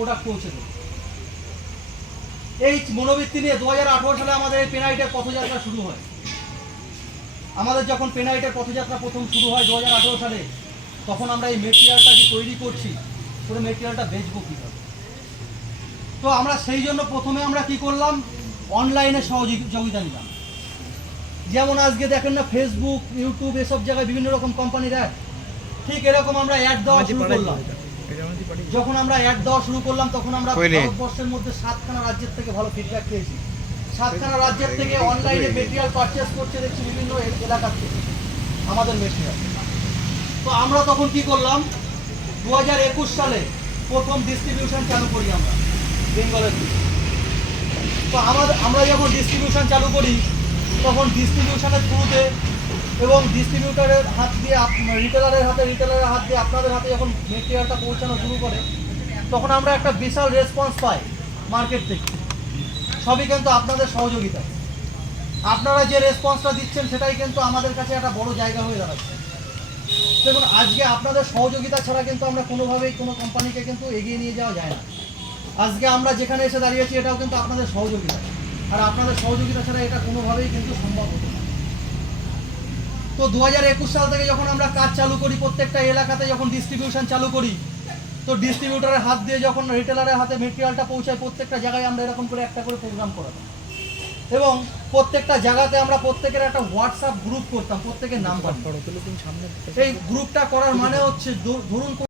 Product পৌঁছে দেবে। এই মনোবৃত্তি নিয়ে দু সালে আমাদের এই পেনাইটের পথযাত্রা শুরু হয়। আমাদের যখন পেনাইটের পথযাত্রা প্রথম শুরু হয় দু সালে তখন আমরা এই মেটেরিয়ালটা যে তৈরি করছি পুরো মেটেরিয়ালটা বেচবো কীভাবে? তো আমরা সেই জন্য প্রথমে আমরা কি করলাম? অনলাইনে সহযোগিতা নিলাম। যেমন আজকে দেখেন না ফেসবুক ইউটিউব এসব জায়গায় বিভিন্ন রকম কোম্পানির অ্যাড ঠিক এরকম আমরা অ্যাড দেওয়া শুরু করলাম। যখন আমরা অ্যাড দেওয়া শুরু করলাম তখন আমরা ভারতবর্ষের মধ্যে সাতখানা রাজ্যের থেকে ভালো ফিডব্যাক পেয়েছি। সাতখানা রাজ্যের থেকে অনলাইনে মেটেরিয়াল পারচেস করছে দেখছি বিভিন্ন এলাকার থেকে। আমাদের মেটেরিয়াল তো আমরা তখন কি করলাম? দু হাজার একুশ সালে প্রথম ডিস্ট্রিবিউশন চালু করি আমরা বেঙ্গলের তো আমাদের আমরা যখন ডিস্ট্রিবিউশন চালু করি তখন ডিস্ট্রিবিউশনের থ্রুতে এবং ডিস্ট্রিবিউটারের হাত দিয়ে রিটেলারের হাতে রিটেলারের হাত দিয়ে আপনাদের হাতে যখন মেটেরিয়ালটা পৌঁছানো শুরু করে, তখন আমরা একটা বিশাল রেসপন্স পাই মার্কেট থেকে। সবই কিন্তু আপনাদের সহযোগিতা আপনারা যে রেসপন্সটা দিচ্ছেন, সেটাই কিন্তু আমাদের কাছে একটা বড় জায়গা হয়ে দাঁড়াচ্ছে। দেখুন, আজকে আপনাদের সহযোগিতা ছাড়া কিন্তু আমরা কোনোভাবেই কোনো কোম্পানিকে কিন্তু এগিয়ে নিয়ে যাওয়া যায় না। আজকে আমরা যেখানে এসে দাঁড়িয়েছি, এটাও কিন্তু আপনাদের সহযোগিতা। আর আপনাদের সহযোগিতা ছাড়া এটা কোনোভাবেই কিন্তু সম্ভব হতো না। তো দু সাল থেকে যখন আমরা কাজ চালু করি, প্রত্যেকটা এলাকাতে যখন ডিস্ট্রিবিউশন চালু করি, তো ডিস্ট্রিবিউটারের হাত দিয়ে যখন রিটেলারের হাতে মেটেরিয়ালটা পৌঁছায়, প্রত্যেকটা জায়গায় আমরা এরকম করে একটা করে প্রোগ্রাম করাতাম। এবং প্রত্যেকটা জায়গাতে আমরা প্রত্যেকের একটা হোয়াটসঅ্যাপ গ্রুপ করতাম, প্রত্যেকের নাম্বার। এই গ্রুপটা করার মানে হচ্ছে ধরুন